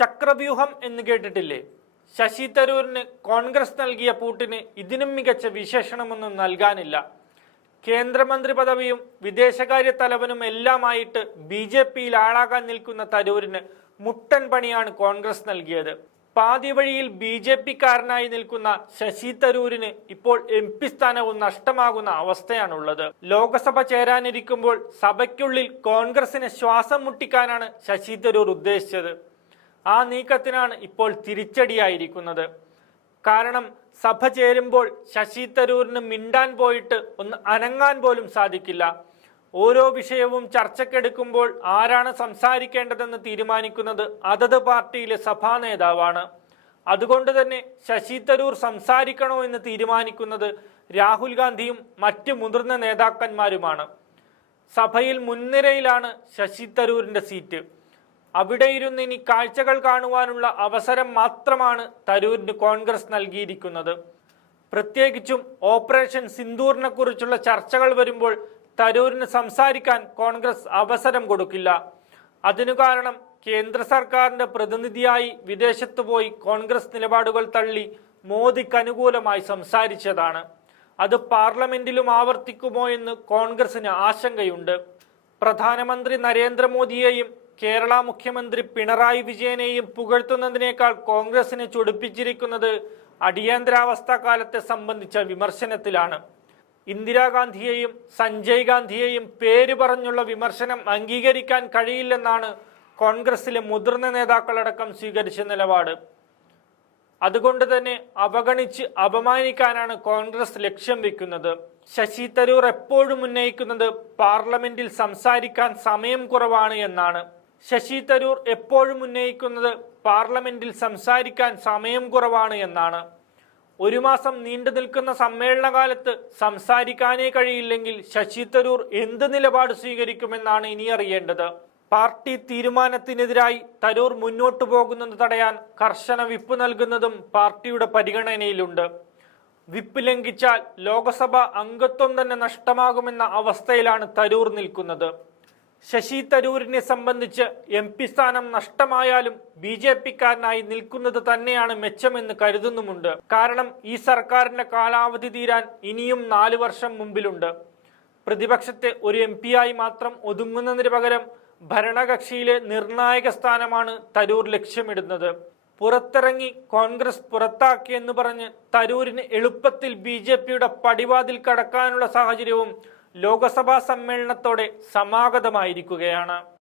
ചക്രവ്യൂഹം എന്ന് കേട്ടിട്ടില്ലേ? ശശി തരൂരിന് കോൺഗ്രസ് നൽകിയ പൂട്ടിന് ഇതിനും മികച്ച വിശേഷണമൊന്നും നൽകാനില്ല. കേന്ദ്രമന്ത്രി പദവിയും വിദേശകാര്യ തലവനും എല്ലാമായിട്ട് BJPയിൽ ആളാകാൻ നിൽക്കുന്ന തരൂരിന് മുട്ടൻ പണിയാണ് കോൺഗ്രസ് നൽകിയത്. പാതി വഴിയിൽ BJPക്കാരനായി നിൽക്കുന്ന ശശി തരൂരിന് ഇപ്പോൾ MP സ്ഥാനവും നഷ്ടമാകുന്ന അവസ്ഥയാണുള്ളത്. ലോക്സഭ ചേരാനിരിക്കുമ്പോൾ സഭയ്ക്കുള്ളിൽ കോൺഗ്രസിനെ ശ്വാസം മുട്ടിക്കാനാണ് ശശി തരൂർ ഉദ്ദേശിച്ചത്. ആ നീക്കത്തിനാണ് ഇപ്പോൾ തിരിച്ചടിയായിരിക്കുന്നത്. കാരണം സഭ ചേരുമ്പോൾ ശശി തരൂരിന് മിണ്ടാൻ പോയിട്ട് ഒന്ന് അനങ്ങാൻ പോലും സാധിക്കില്ല. ഓരോ വിഷയവും ചർച്ചയ്ക്കെടുക്കുമ്പോൾ ആരാണ് സംസാരിക്കേണ്ടതെന്ന് തീരുമാനിക്കുന്നത് അതത് പാർട്ടിയിലെ സഭാ നേതാവാണ്. അതുകൊണ്ട് തന്നെ ശശി തരൂർ സംസാരിക്കണോ എന്ന് തീരുമാനിക്കുന്നത് രാഹുൽ ഗാന്ധിയും മറ്റ് മുതിർന്ന നേതാക്കന്മാരുമാണ്. സഭയിൽ മുൻനിരയിലാണ് ശശി തരൂരിന്റെ സീറ്റ്. അവിടെ ഇരുന്ന് ഇനി കാഴ്ചകൾ കാണുവാനുള്ള അവസരം മാത്രമാണ് തരൂരിന് കോൺഗ്രസ് നൽകിയിരിക്കുന്നത്. പ്രത്യേകിച്ചും ഓപ്പറേഷൻ സിന്ദൂറിനെ കുറിച്ചുള്ള ചർച്ചകൾ വരുമ്പോൾ തരൂരിന് സംസാരിക്കാൻ കോൺഗ്രസ് അവസരം കൊടുക്കില്ല. അതിനു കാരണം കേന്ദ്ര സർക്കാരിന്റെ പ്രതിനിധിയായി വിദേശത്ത് പോയി കോൺഗ്രസ് നിലപാടുകൾ തള്ളി മോദിക്ക് അനുകൂലമായി സംസാരിച്ചതാണ്. അത് പാർലമെന്റിലും ആവർത്തിക്കുമോ എന്ന് കോൺഗ്രസിന് ആശങ്കയുണ്ട്. പ്രധാനമന്ത്രി നരേന്ദ്രമോദിയെയും കേരള മുഖ്യമന്ത്രി പിണറായി വിജയനെയും പുകഴ്ത്തുന്നതിനേക്കാൾ കോൺഗ്രസിനെ ചൊടിപ്പിച്ചിരിക്കുന്നത് അടിയന്തരാവസ്ഥ കാലത്തെ സംബന്ധിച്ച വിമർശനത്തിലാണ്. ഇന്ദിരാഗാന്ധിയെയും സഞ്ജയ് ഗാന്ധിയെയും പേര് പറഞ്ഞുള്ള വിമർശനം അംഗീകരിക്കാൻ കഴിയില്ലെന്നാണ് കോൺഗ്രസിലെ മുതിർന്ന നേതാക്കളടക്കം സ്വീകരിച്ച നിലപാട്. അതുകൊണ്ട് തന്നെ അവഗണിച്ച് അപമാനിക്കാനാണ് കോൺഗ്രസ് ലക്ഷ്യം വെക്കുന്നത്. ശശി തരൂർ എപ്പോഴും ഉന്നയിക്കുന്നത് പാർലമെന്റിൽ സംസാരിക്കാൻ സമയം കുറവാണ് എന്നാണ്. ശശി തരൂർ എപ്പോഴും ഉന്നയിക്കുന്നത് പാർലമെന്റിൽ സംസാരിക്കാൻ സമയം കുറവാണ് എന്നാണ്. ഒരു മാസം നീണ്ടു നിൽക്കുന്ന സമ്മേളനകാലത്ത് സംസാരിക്കാനേ കഴിയില്ലെങ്കിൽ ശശി തരൂർ എന്ത് നിലപാട് സ്വീകരിക്കുമെന്നാണ് ഇനി അറിയേണ്ടത്. പാർട്ടി തീരുമാനത്തിനെതിരായി തരൂർ മുന്നോട്ടു പോകുന്നത് തടയാൻ കർശന വിപ്പ് നൽകുന്നതും പാർട്ടിയുടെ പരിഗണനയിലുണ്ട്. വിപ്പ് ലംഘിച്ചാൽ ലോക്സഭ അംഗത്വം തന്നെ നഷ്ടമാകുമെന്ന അവസ്ഥയിലാണ് തരൂർ നിൽക്കുന്നത്. ശശി തരൂരിനെ സംബന്ധിച്ച് MP സ്ഥാനം നഷ്ടമായാലും BJPക്കാരനായി നിൽക്കുന്നത് തന്നെയാണ് മെച്ചമെന്ന് കരുതുന്നുമുണ്ട്. കാരണം ഈ സർക്കാരിന്റെ കാലാവധി തീരാൻ ഇനിയും 4 വർഷം മുമ്പിലുണ്ട്. പ്രതിപക്ഷത്തെ ഒരു MP ആയി മാത്രം ഒതുങ്ങുന്നതിന് പകരം ഭരണകക്ഷിയിലെ നിർണായക സ്ഥാനമാണ് തരൂർ ലക്ഷ്യമിടുന്നത്. പുറത്തിറങ്ങി കോൺഗ്രസ് പുറത്താക്കിയെന്ന് പറഞ്ഞ് തരൂരിന് എളുപ്പത്തിൽ BJPയുടെ പടിവാതിൽ കടക്കാനുള്ള സാഹചര്യവും ലോക്സഭാ സമ്മേളനത്തോടെ സമാഗതമായിരിക്കുകയാണ്.